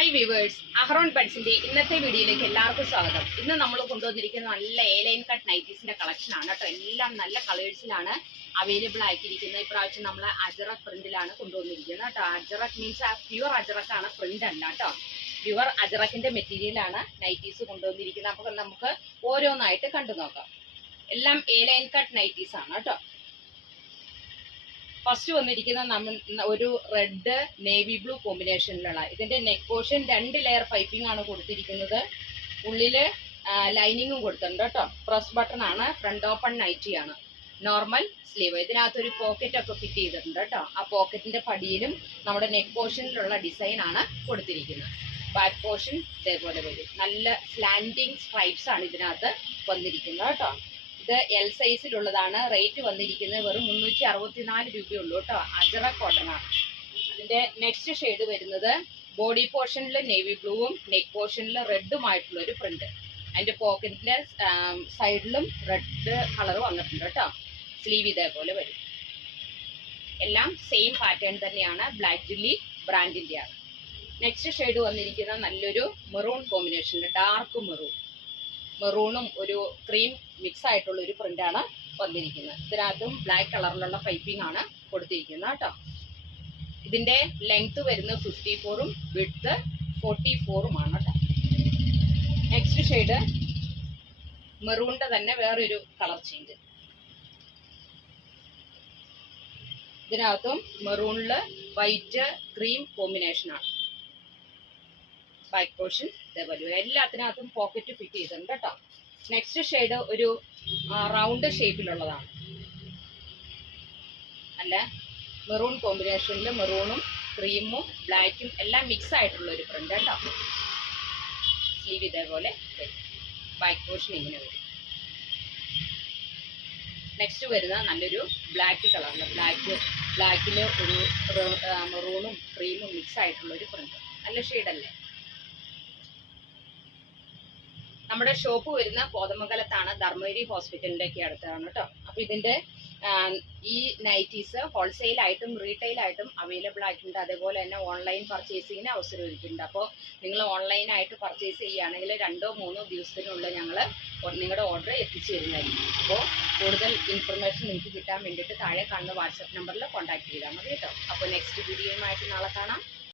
Hi viewers, അഹ്റോൺ ബഡ്സിന്റെ ഇന്നത്തെ വീഡിയോയിലേക്ക് എല്ലാവർക്കും സ്വാഗതം. ഇന്ന് നമ്മൾ കൊണ്ടുവന്നിരിക്കുന്ന നല്ല എ-ലൈൻ കട്ട് നൈറ്റീസിന്റെ കളക്ഷൻ ആണ് കേട്ടോ. എല്ലാം നല്ല കളേഴ്സിലാണ് അവൈലബിൾ ആക്കിയിരിക്കുന്നത്. ഇപ്രാവശ്യം നമ്മൾ അജറക് പ്രിന്റിലാണ് കൊണ്ടുവന്നിരിക്കുന്നത് കേട്ടോ. അജറക് മീൻസ് പ്യുവർ അജറക് ആണ്, പ്രിന്റ് അല്ല കേട്ടോ. പ്യുവർ അജറക്കിന്റെ മെറ്റീരിയലാണ് നൈറ്റീസ് കൊണ്ടുവന്നിരിക്കുന്നത്. അപ്പോൾ നമുക്ക് ഓരോന്നായിട്ട് കണ്ടു നോക്കാം. എല്ലാം എ-ലൈൻ കട്ട് നൈറ്റീസ് ആണ് കേട്ടോ. ഫസ്റ്റ് വന്നിരിക്കുന്ന ഒരു റെഡ് നേവി ബ്ലൂ കോമ്പിനേഷനിലുള്ള ഇതിന്റെ നെക്ക് പോർഷൻ 2 ലെയർ പൈപ്പിംഗ് ആണ് കൊടുത്തിരിക്കുന്നത്. ഉള്ളില് ലൈനിങ്ങും കൊടുത്തിട്ടുണ്ട് കേട്ടോ. പ്രസ് ബട്ടൺ ആണ്, ഫ്രണ്ട് ഓപ്പൺ നൈറ്റി ആണ്, നോർമൽ സ്ലീവ്. ഇതിനകത്തൊരു പോക്കറ്റ് ഒക്കെ ഫിറ്റ് ചെയ്തിട്ടുണ്ട് കേട്ടോ. ആ പോക്കറ്റിന്റെ പടിയിലും നമ്മുടെ നെക്ക് പോർഷനിലുള്ള ഡിസൈൻ ആണ് കൊടുത്തിരിക്കുന്നത്. ബാക്ക് പോർഷൻ ഇതേപോലെ വരും. നല്ല സ്ലാൻഡിങ് സ്ട്രൈപ്സ് ആണ് ഇതിനകത്ത് വന്നിരിക്കുന്നത് കേട്ടോ. ഇത് എൽ സൈസിലുള്ളതാണ്. റേറ്റ് വന്നിരിക്കുന്നത് വെറും 364 രൂപയുള്ളൂ കേട്ടോ. അജറക് കോട്ടൺ ആണ്. അതിന്റെ നെക്സ്റ്റ് ഷെയ്ഡ് വരുന്നത് ബോഡി പോർഷനിൽ നേവി ബ്ലൂവും നെക്ക് പോർഷനിൽ റെഡുമായിട്ടുള്ള ഒരു പ്രിന്റ്. അതിന്റെ പോക്കറ്റിന്റെ സൈഡിലും റെഡ് കളർ വന്നിട്ടുണ്ട് കേട്ടോ. സ്ലീവ് ഇതേപോലെ വരും. എല്ലാം സെയിം പാറ്റേൺ തന്നെയാണ്. ബ്ലാക്ക് ജില്ലി ബ്രാൻഡിന്റെ ആണ്. നെക്സ്റ്റ് ഷെയ്ഡ് വന്നിരിക്കുന്ന നല്ലൊരു മെറൂൺ കോമ്പിനേഷൻ, ഡാർക്ക് മെറൂണും ഒരു ക്രീം മിക്സ് ആയിട്ടുള്ള ഒരു പ്രിന്റാണ് വന്നിരിക്കുന്നത്. ഇതിനകത്തും ബ്ലാക്ക് കളറിലുള്ള പൈപ്പിംഗ് ആണ് കൊടുത്തിരിക്കുന്നത് കേട്ടോ. ഇതിന്റെ ലെങ്ത് വരുന്നത് 54ഉം വിഡ്ത്ത് 44ഉം ആണ് കേട്ടോ. നെക്സ്റ്റ് ഷെയ്ഡ് മെറൂണിന്റെ തന്നെ വേറൊരു കളർ ചേഞ്ച്. ഇതിനകത്തും മെറൂണില് വൈറ്റ് ക്രീം കോമ്പിനേഷൻ ആണ്. ബാക്ക് പോർഷൻ ഇതേപോലെ എല്ലാത്തിനകത്തും പോക്കറ്റ് ഫിറ്റ് ചെയ്തിട്ടുണ്ട് കേട്ടോ. നെക്സ്റ്റ് ഷെയ്ഡ് ഒരു റൗണ്ട് ഷേപ്പിലുള്ളതാണ്. അല്ല, മെറൂൺ കോമ്പിനേഷനിൽ മെറൂണും ക്രീമും ബ്ലാക്കും എല്ലാം മിക്സ് ആയിട്ടുള്ള ഒരു പ്രിന്റ് കേട്ടോ. സ്ലീവ് ഇതേപോലെ വരും. ബാക്ക് പോർഷൻ ഇങ്ങനെ വരും. നെക്സ്റ്റ് വരുന്ന നല്ലൊരു ബ്ലാക്ക് കളറിൽ ബ്ലാക്കില് ഒരു മെറൂണും ക്രീമും മിക്സ് ആയിട്ടുള്ള ഒരു പ്രിന്റ്. നല്ല ഷെയ്ഡല്ലേ. നമ്മുടെ ഷോപ്പ് വരുന്ന കോതമംഗലത്താണ്, ധർമ്മഗിരി ഹോസ്പിറ്റലിന്റെ ഒക്കെ അടുത്താണ് കേട്ടോ. അപ്പൊ ഇതിന്റെ ഈ നൈറ്റീസ് ഹോൾസെയിൽ ആയിട്ടും റീറ്റെയിൽ ആയിട്ടും അവൈലബിൾ ആയിട്ടുണ്ട്. അതേപോലെ തന്നെ ഓൺലൈൻ പർച്ചേസിങ്ങിന് അവസരം ഒരുക്കുന്നുണ്ട്. അപ്പോൾ നിങ്ങൾ ഓൺലൈനായിട്ട് പർച്ചേസ് ചെയ്യുകയാണെങ്കിൽ 2-3 ദിവസത്തിനുള്ളിൽ ഞങ്ങൾ നിങ്ങളുടെ ഓർഡർ എത്തിച്ചു തരുന്നതായിരിക്കും. അപ്പോൾ കൂടുതൽ ഇൻഫർമേഷൻ നിങ്ങൾക്ക് കിട്ടാൻ വേണ്ടിയിട്ട് താഴെ കാണുന്ന വാട്സപ്പ് നമ്പറിൽ കോൺടാക്ട് ചെയ്താൽ മതി കേട്ടോ. അപ്പോൾ നെക്സ്റ്റ് വീഡിയോയുമായിട്ട് നാളെ കാണാം.